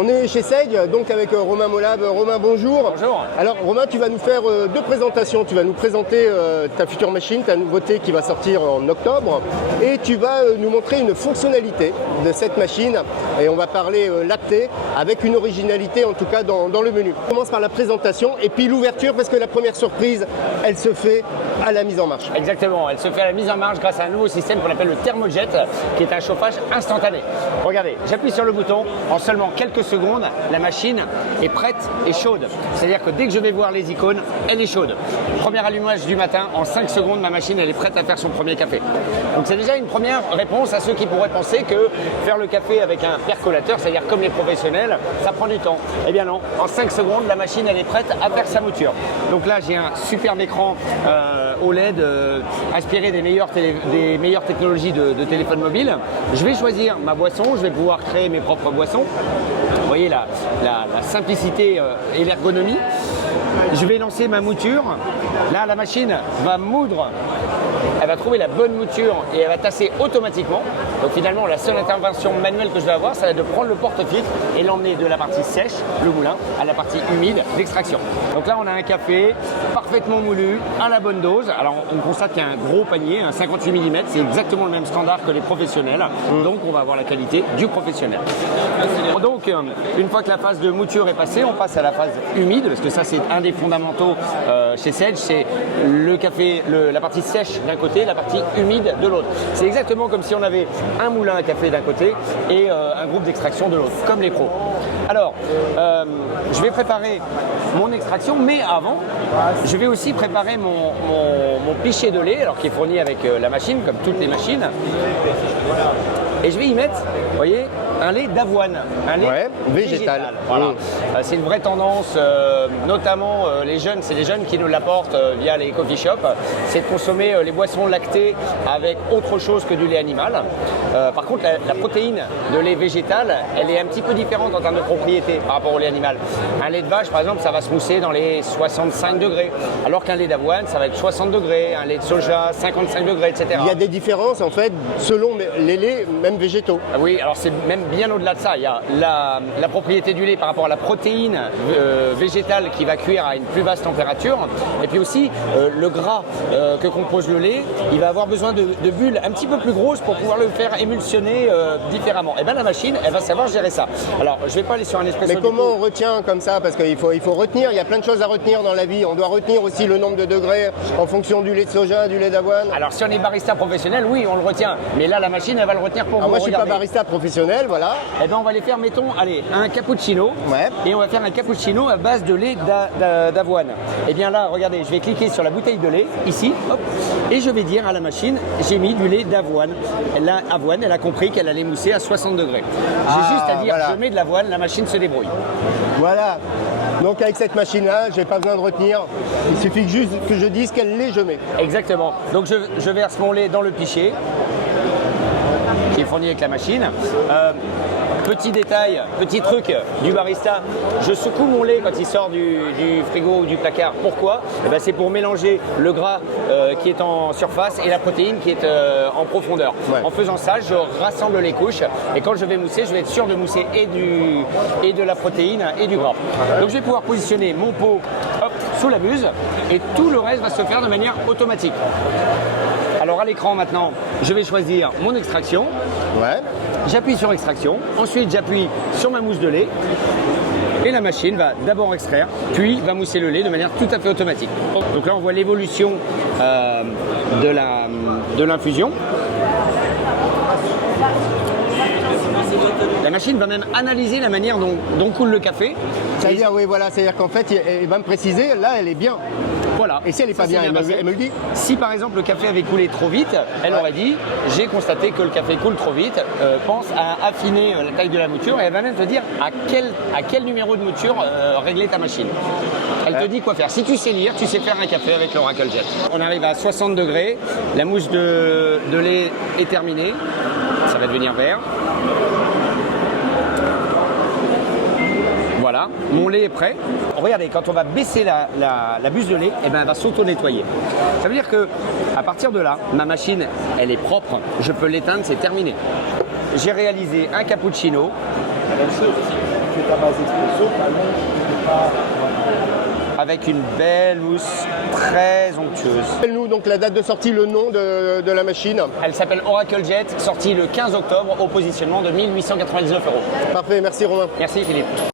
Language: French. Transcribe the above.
On est chez Sage, donc avec Romain Molab. Romain, bonjour. Bonjour. Alors Romain, tu vas nous faire deux présentations. Tu vas nous présenter ta future machine, ta nouveauté qui va sortir en octobre. Et tu vas nous montrer une fonctionnalité de cette machine. Et on va parler lacté avec une originalité en tout cas dans le menu. On commence par la présentation et puis l'ouverture parce que la première surprise, elle se fait à la mise en marche. Exactement, elle se fait à la mise en marche grâce à un nouveau système qu'on appelle le thermojet, qui est un chauffage instantané. Regardez, j'appuie sur le bouton, en seulement quelques secondes, la machine est prête et chaude. C'est-à-dire que dès que je vais voir les icônes, elle est chaude. Premier allumage du matin, en 5 secondes, ma machine elle est prête à faire son premier café. Donc c'est déjà une première réponse à ceux qui pourraient penser que faire le café avec un percolateur, c'est-à-dire comme les professionnels, ça prend du temps. Eh bien non, en 5 secondes, la machine elle est prête à faire sa mouture. Donc là, j'ai un superbe écran OLED inspiré des meilleures technologies de téléphone mobile. Je vais choisir ma boisson, je vais pouvoir créer mes propres boissons. Vous voyez la simplicité et l'ergonomie. Je vais lancer ma mouture. Là, la machine va moudre. Elle va trouver la bonne mouture et elle va tasser automatiquement. Donc finalement, la seule intervention manuelle que je vais avoir, ça va être de prendre le porte-filtre et l'emmener de la partie sèche, le moulin, à la partie humide, l'extraction. Donc là, on a un café parfaitement moulu, à la bonne dose. Alors, on constate qu'il y a un gros panier, un 58 mm, c'est exactement le même standard que les professionnels. Donc, on va avoir la qualité du professionnel. Donc, une fois que la phase de mouture est passée, on passe à la phase humide, parce que ça, c'est un des fondamentaux chez Sage, c'est le café, la partie sèche d'un côté, la partie humide de l'autre. C'est exactement comme si on avait un moulin à café d'un côté et un groupe d'extraction de l'autre, comme les pros. Alors, je vais préparer mon extraction, mais avant, je vais aussi préparer mon pichet de lait, alors qui est fourni avec la machine, comme toutes les machines. Et je vais y mettre, vous voyez, un lait d'avoine, un lait végétal. Voilà. C'est une vraie tendance, notamment les jeunes, c'est les jeunes qui nous l'apportent via les coffee shops, c'est de consommer les boissons lactées avec autre chose que du lait animal. Par contre, la protéine de lait végétal, elle est un petit peu différente en termes de propriété par rapport au lait animal. Un lait de vache, par exemple, ça va se mousser dans les 65 degrés, alors qu'un lait d'avoine, ça va être 60 degrés, un lait de soja, 55 degrés, etc. Il y a des différences en fait selon les laits, même végétaux. Oui, alors c'est même bien au-delà de ça. Il y a la propriété du lait par rapport à la protéine végétale qui va cuire à une plus basse température. Et puis aussi, le gras que compose le lait, il va avoir besoin de bulles un petit peu plus grosses pour pouvoir le faire émulsionner différemment. Et bien la machine, elle va savoir gérer ça. Alors, je ne vais pas aller sur un espresso. Mais comment on retient comme ça? Parce qu'il faut retenir, il y a plein de choses à retenir dans la vie. On doit retenir aussi le nombre de degrés en fonction du lait de soja, du lait d'avoine. Alors, si on est barista professionnel, oui, on le retient. Mais là, la machine, elle va le retenir pour vous. Moi, je ne suis pas barista professionnel, voilà. Eh bien, on va les faire, mettons, allez, un cappuccino. Ouais. Et on va faire un cappuccino à base de lait d'avoine. Et bien là, regardez, je vais cliquer sur la bouteille de lait, ici, hop, et je vais dire à la machine, j'ai mis du lait d'avoine. L'avoine, elle a compris qu'elle allait mousser à 60 degrés. J'ai juste à dire, voilà, je mets de l'avoine, la machine se débrouille. Voilà. Donc avec cette machine-là, je n'ai pas besoin de retenir. Il suffit juste que je dise quel lait je mets. Exactement. Donc je verse mon lait dans le pichet qui est fourni avec la machine. Petit détail, petit truc du barista, je secoue mon lait quand il sort du frigo ou du placard. Pourquoi? C'est pour mélanger le gras qui est en surface et la protéine qui est en profondeur. Ouais. En faisant ça, je rassemble les couches et quand je vais mousser, je vais être sûr de mousser et de la protéine et du gras. Donc je vais pouvoir positionner mon pot sous la buse et tout le reste va se faire de manière automatique. Alors à l'écran maintenant, je vais choisir mon extraction. Ouais. J'appuie sur extraction, ensuite j'appuie sur ma mousse de lait et la machine va d'abord extraire, puis va mousser le lait de manière tout à fait automatique. Donc là on voit l'évolution de l'infusion. La machine va même analyser la manière dont coule le café. C'est-à-dire, oui, voilà, c'est-à-dire qu'en fait, elle va me préciser, là, elle est bien. Voilà. Et si elle n'est pas bien, elle me le dit. Si par exemple le café avait coulé trop vite, elle aurait dit, j'ai constaté que le café coule trop vite, pense à affiner la taille de la mouture et elle va même te dire à quel numéro de mouture régler ta machine. Elle te dit quoi faire. Si tu sais lire, tu sais faire un café avec l'Oracle Jet. On arrive à 60 degrés, la mousse de lait est terminée, ça va devenir vert. Voilà, mon lait est prêt. Regardez, quand on va baisser la buse de lait, elle va s'auto-nettoyer. Ça veut dire que à partir de là, ma machine, elle est propre. Je peux l'éteindre, c'est terminé. J'ai réalisé un cappuccino tu fais ta base espresso, ta longe, Avec une belle mousse très onctueuse. Rappelle-nous donc la date de sortie, le nom de la machine. Elle s'appelle Oracle Jet, sortie le 15 octobre au positionnement de 1 899 €. Parfait, merci Romain. Merci Philippe.